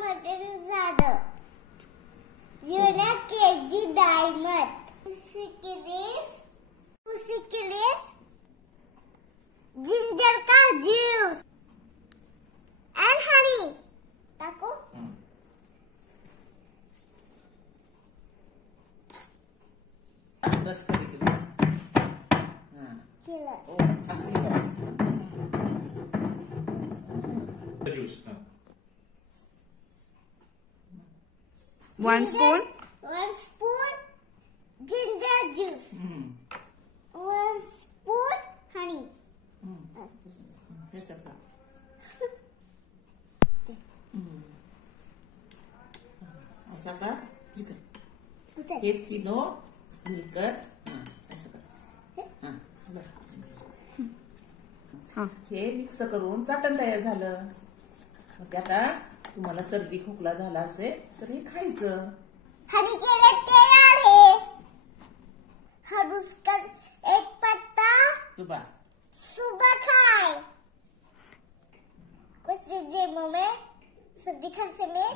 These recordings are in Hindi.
टमाटर झाडं, jrkg डायमंड, उसी के लिए जिंजर का जूस एंड हनी ताको बस करी केला असली करायचं juice. One spoon. One spoon ginger juice. 1 spoon honey. असं का हे तीनों मिलकर असं कर हे मिक्स करून चाटण तयार झालं. मग आता तुम्हाला सर्दी खोकला झाला असेल तर हे खायचं. हनी केले तेल आहे. हर उसका एक पत्ता सुबह खाए. कुछ दिनों में सर्दी खांसी में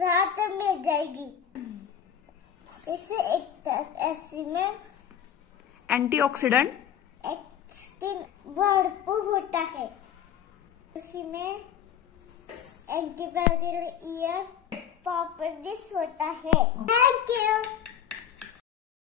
राहत मिल जाएगी. इसे ऐसे में एंटीऑक्सीडेंट एक्सटिन भरपूर होता है. उसी में एंटीबायोटिक ईयर प्रॉपर्टीज होता है.